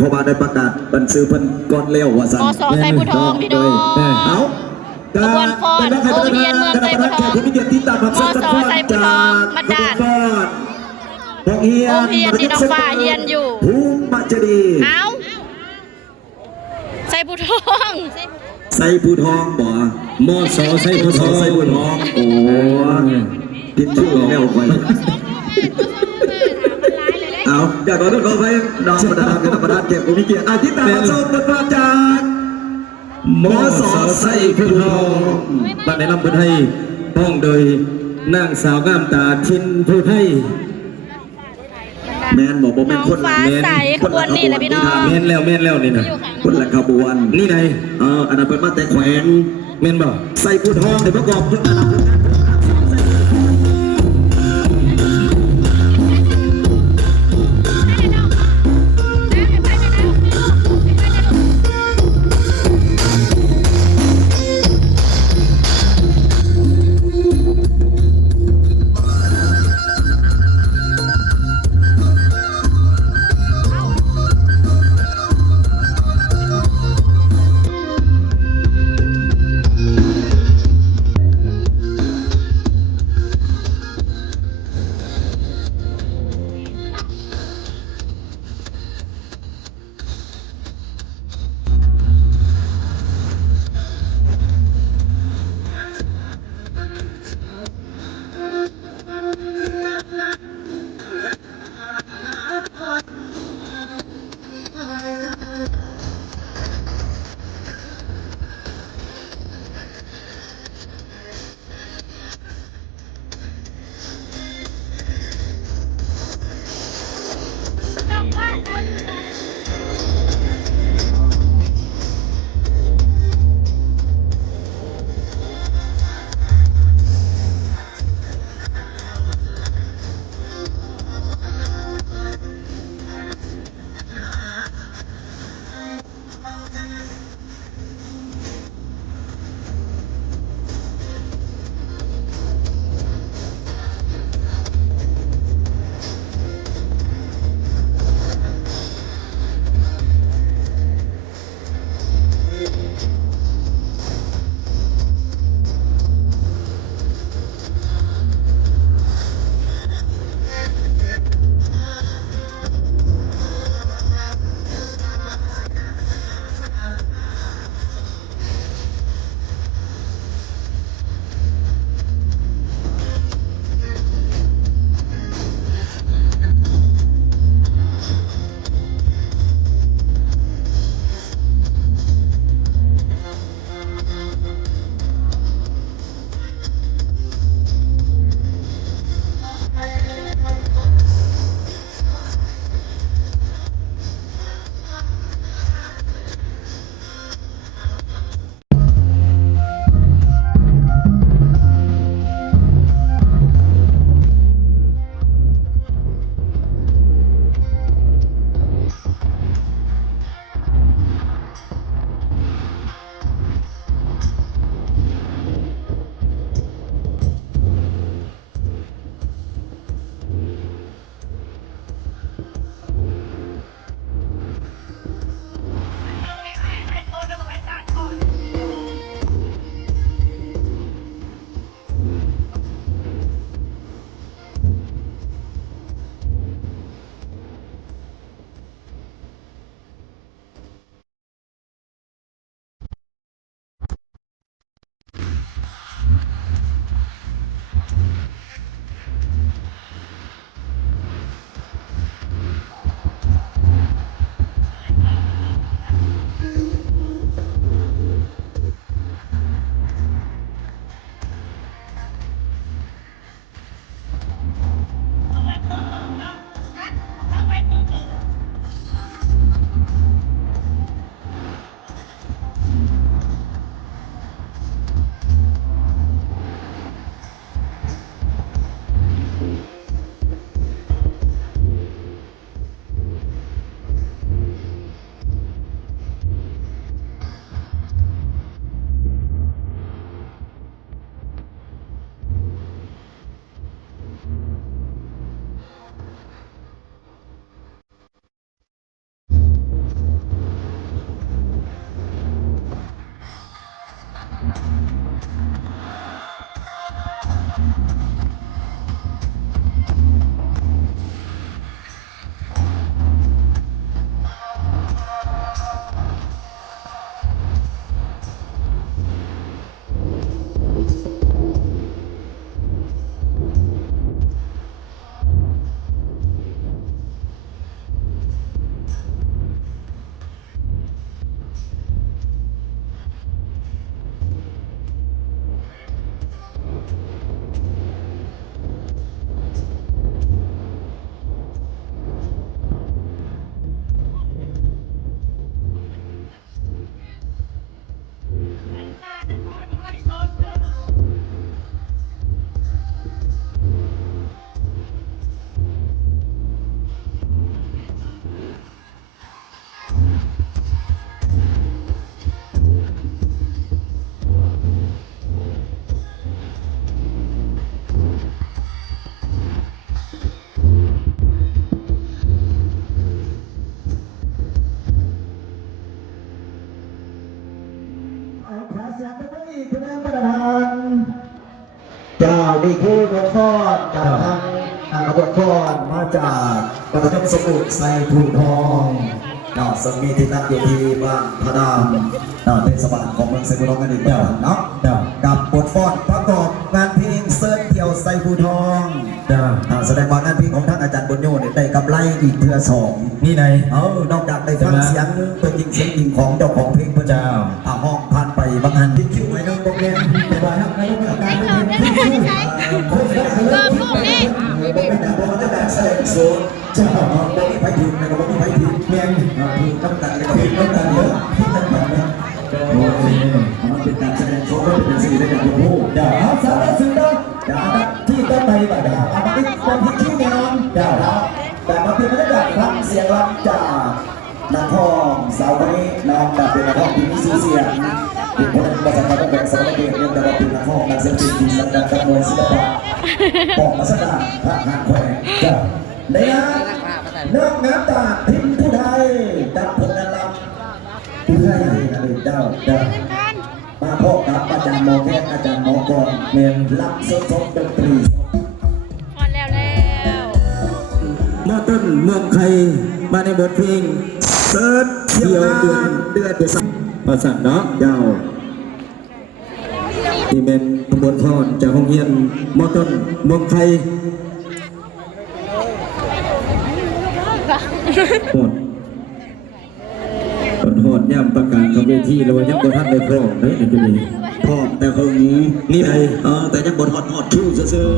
พอบาได้ประกาศบันซื้อเพิ่นก้อนเลี้ยวว่าสั่น มสใส่ผู้ทองพี่น้อง เอาขบวนพรโรงเรียนเมืองใส่ผู้ทองที่มีเดียติดตามรับชมกันก่อนจากขบวนพรโรงเรียนที่น้องฟ้าเรียนอยู่ภูมิเจดีย์เอาใส่ผู้ทองใส่ผู้ทองบ่มสใส่ผู้ทองใส่ผู้ทองโอ้ติดชื่อแล้วไปเอาอยากขอโทษขอไปน้องประธานคณะประธานเก็บผู้มีเกียรติติดตามรับชมกันก่อนจากมสใส่ผู้ทองบ้านในลำพูนไทยห้องโดยนางสาวงามตาทินผู้ไทยแมนบอกเป็นคนละแมนขบวนนี่แหละพี่น้องแมนแล้วนี่นะคนละขบวนนี่ไงอันนั้นเป็นมาแต่แขวงแมนบอกใส่ผู้ทองในประกอบเพื่อ ดีคือบทฟ้อนจากทางบทฟ้อนมาจากปฐมสมุทรใส่ถุงทองสมีที่ตั้งอยู่ที่บ้านพระดามเทศบาลของเมืองไซบูทองกันอีกแล้วเนาะกับบทฟ้อนประกอบงานเพลงเสิร์ชเที่ยวไซบูทองแสดงว่างานเพลงของท่านอาจารย์บุญโยเนี่ยได้กำไรอีกเทื่อสอง นี่ไหน นอกจากได้ฟังเสียงตัวจริงเสียงจริงของเจ้าของเพลงพระเจ้าห้องผ่านไปบางอันที่คิวไว้น้องบอกเล่นแต่ว่าทำให้เรื่องการเล่นที่คิวบอกได้แบบแสดงโซนเจ้าบอกมีไฟถิ่นนะบอกมีไฟถิ่นเมียนคือต้องการเลยก็ผิดต้องการเยอะผิดต้องการเยอะโอ้ยมันเป็นการแสดงโซนเป็นสิ่งที่ได้จากผู้เดี๋ยวสารสิ่งนั้นเดี๋ยวที่ต้องไปแบบเดี๋ยวเอามาที่คนที่คิวแน่นอนเดี๋ยวแต่มาเป็นบรรยากาศฟังเสียงรับจากนักร้องสาวคนนี้นำแบบเป็นนักร้องที่มีชื่อเสียงเป็นคนประสานงานแบบสมัครเองเนื่องจากว่าเป็นนักร้องนักศิลปินที่สังกัดกับหน่วยศิลปะปอกมาสกัดพระหัตถ์แขวงจ้ะในงานนอกน้ำตาพิมพ์ผู้ไทยจับผลงานลำผู้ไทยนะเจ้ามาพบกับอาจารย์หมอแพทย์อาจารย์หมอกรเมียนรับสดดนตรี พอแล้ว มอต้นเมืองไทยมาในบทเพลงเสิร์ชเที่ยวเดือนสักภาษาเนาะยาวที่เป็นขบวนพรจากห้องเรียนมอต้นเมืองไทยโหดย่ำประกาศของเวทีแล้วว่ายังบนทัดในพร้อมเลยในจุดนี้พร้อมแต่คงนี่ไงแต่ยังบนหอดคิวเสือ